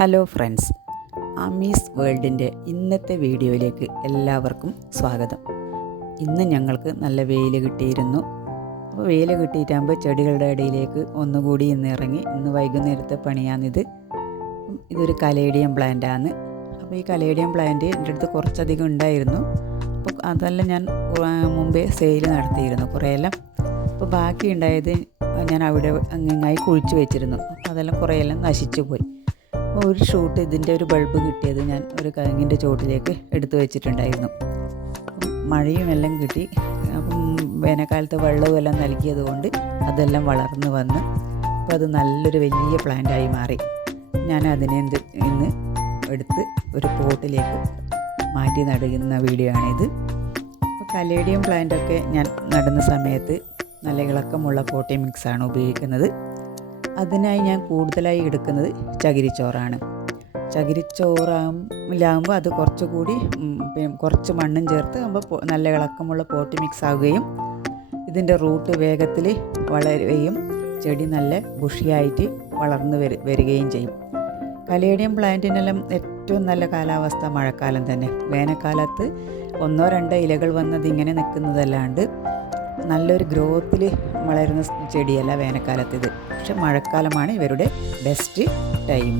Hello friends, അമീസ് വേൾഡിൻ്റെ ഇന്നത്തെ വീഡിയോയിലേക്ക് എല്ലാവർക്കും സ്വാഗതം. ഇന്ന് ഞങ്ങൾക്ക് നല്ല വെയിൽ കിട്ടിയിരുന്നു. അപ്പോൾ വെയിൽ കിട്ടിയിട്ടാകുമ്പോൾ ചെടികളുടെ ഇടയിലേക്ക് ഒന്നുകൂടി ഇന്ന് ഇറങ്ങി. ഇന്ന് വൈകുന്നേരത്തെ പണിയാണിത്. ഇതൊരു കലേഡിയം പ്ലാന്റാണ്. അപ്പോൾ ഈ കലേഡിയം പ്ലാന്റ് എൻ്റെ അടുത്ത് കുറച്ചധികം ഉണ്ടായിരുന്നു. അപ്പോൾ അതെല്ലാം ഞാൻ മുമ്പേ സെയിൽ നടത്തിയിരുന്നു കുറേയെല്ലാം. അപ്പോൾ ബാക്കി ഉണ്ടായത് ഞാൻ അവിടെ അങ്ങായി കുഴിച്ച് വെച്ചിരുന്നു. അപ്പോൾ അതെല്ലാം കുറേയെല്ലാം നശിച്ചു പോയി. ഒരു ഷൂട്ട് ഇതിൻ്റെ ഒരു ബൾബ് കിട്ടിയത് ഞാൻ ഒരു കങ്ങിൻ്റെ ചോട്ടിലേക്ക് എടുത്തു വെച്ചിട്ടുണ്ടായിരുന്നു. മഴയും എല്ലാം കിട്ടി. അപ്പം വേനൽക്കാലത്ത് വെള്ളവും എല്ലാം നൽകിയത് കൊണ്ട് അതെല്ലാം വളർന്നു വന്ന് അപ്പോൾ അത് നല്ലൊരു വലിയ പ്ലാന്റായി മാറി. ഞാൻ അതിനെ ഇന്ന് എടുത്ത് ഒരു പോട്ടിലേക്ക് മാറ്റി നടുന്ന വീഡിയോ ആണിത്. അപ്പോൾ കലേഡിയം പ്ലാന്റൊക്കെ ഞാൻ നടുന്ന സമയത്ത് നല്ല ഇളക്കമുള്ള പോട്ടി മിക്സാണ് ഉപയോഗിക്കുന്നത്. അതിനായി ഞാൻ കൂടുതലായി എടുക്കുന്നത് ചകിരിച്ചോറാണ്. ചകിരിച്ചോറാകുമ്പോൾ അത് കുറച്ചുകൂടി കുറച്ച് മണ്ണും ചേർത്ത് ആകുമ്പോൾ നല്ല ഇളക്കമുള്ള പോട്ടി മിക്സ് ആവുകയും ഇതിൻ്റെ റൂട്ട് വേഗത്തിൽ വളരുകയും ചെടി നല്ല ബുഷിയായിട്ട് വളർന്നു വരികയും ചെയ്യും. കലേഡിയം പ്ലാന്റിനെല്ലാം ഏറ്റവും നല്ല കാലാവസ്ഥ മഴക്കാലം തന്നെ. വേനൽക്കാലത്ത് ഒന്നോ രണ്ടോ ഇലകൾ വന്നത് ഇങ്ങനെ നിൽക്കുന്നതല്ലാണ്ട് നല്ലൊരു ഗ്രോത്തിൽ വളരുന്ന ചെടിയല്ല വേനൽക്കാലത്ത് ഇത്. പക്ഷെ മഴക്കാലമാണ് ഇവരുടെ ബെസ്റ്റ് ടൈം.